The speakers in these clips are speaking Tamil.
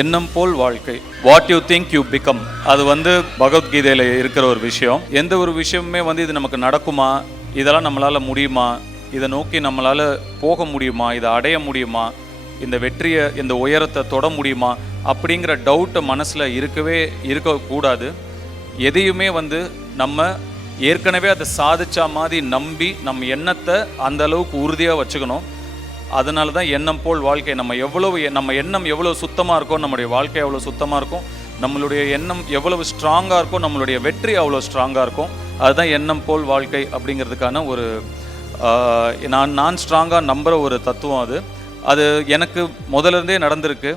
எண்ணம் போல் வாழ்க்கை. What you think you become. அது பகவத்கீதையில் இருக்கிற ஒரு விஷயம். எந்த ஒரு விஷயமுமே இது நமக்கு நடக்குமா, இதெல்லாம் நம்மளால் முடியுமா, இதை நோக்கி நம்மளால் போக முடியுமா, இதை அடைய முடியுமா, இந்த வெற்றியை இந்த உயரத்தை தொட முடியுமா அப்படிங்கிற டவுட்டை மனசில் இருக்கக்கூடாது. எதையுமே நம்ம ஏற்கனவே அதை சாதிச்சா மாதிரி நம்பி நம்ம எண்ணத்தை அந்த அளவுக்கு உறுதியாக வச்சுக்கணும். அதனால தான் எண்ணம் போல் வாழ்க்கை. நம்ம எண்ணம் எவ்வளோ சுத்தமாக இருக்கோ நம்மளுடைய வாழ்க்கை அவ்வளோ சுத்தமாக இருக்கும். நம்மளுடைய எண்ணம் எவ்வளவு ஸ்ட்ராங்காக இருக்கோ நம்மளுடைய வெற்றி அவ்வளோ ஸ்ட்ராங்காக இருக்கும். அதுதான் எண்ணம் போல் வாழ்க்கை அப்படிங்கிறதுக்கான ஒரு நான் ஸ்ட்ராங்காக நம்புகிற ஒரு தத்துவம். அது எனக்கு முதல்ல நடந்திருக்கு.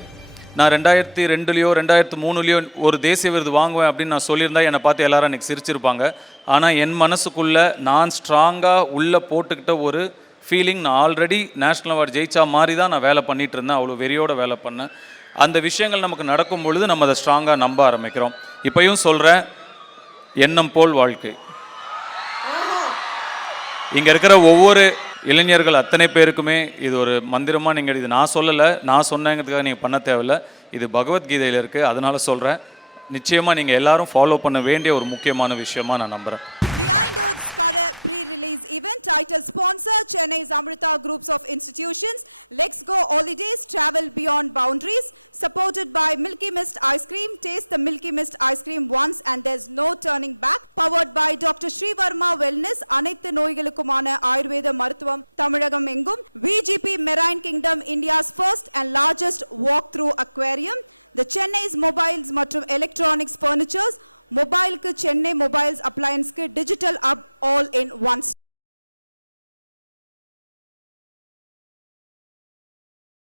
நான் 2002 2003 ஒரு தேசிய விருது வாங்குவேன் அப்படின்னு நான் சொல்லியிருந்தா என்னை பார்த்து எல்லாரும் எனக்கு சிரிச்சிருப்பாங்க. ஆனால் என் மனசுக்குள்ளே நான் ஸ்ட்ராங்காக உள்ளே போட்டுக்கிட்ட ஒரு ஃபீலிங், நான் ஆல்ரெடி நேஷ்னல் அவார்டு ஜெயிச்சா மாதிரி தான் நான் வேலை பண்ணிகிட்டு இருந்தேன். அவ்வளோ வெறியோட வேலை பண்ணேன். அந்த விஷயங்கள் நமக்கு நடக்கும் பொழுது நம்ம அதை ஸ்ட்ராங்காக நம்ப ஆரம்பிக்கிறோம். இப்போயும் சொல்கிறேன், எண்ணம் போல் வாழ்க்கை. இங்கே இருக்கிற ஒவ்வொரு இளைஞர்கள் அத்தனை பேருக்குமே இது ஒரு மந்திரமாக நீங்கள் இது நான் சொல்லலை, நான் சொன்னேங்கிறதுக்காக நீங்கள் பண்ண தேவையில்லை. இது பகவத்கீதையில் இருக்குது. அதனால் சொல்கிறேன், நிச்சயமாக நீங்கள் எல்லாரும் ஃபாலோ பண்ண வேண்டிய ஒரு முக்கியமான விஷயமாக நான் நம்புகிறேன். Behind Earth's current pre-release event titled sponsor Chennai's Amrita Groups of Institutions, Let's Go Holidays, Travel Beyond Boundaries, supported by Milky Mist Ice Cream. Taste the Milky Mist Ice Cream once and there's no turning back. Powered by Dr. Sri Varma Wellness, அனைத்து நோய்களுக்குமான ஆயுர்வேத மருத்துவம் தமிழகம் எங்கும். VGP Marine Kingdom, India's first and largest walk-through aquarium. The Chennai's Mobiles மற்றும் Electronics Furnitures. மொபைலுக்கு சென்னை மொபைல்ஸ் அப்ளையன்ஸ்க்கு digital app all in once.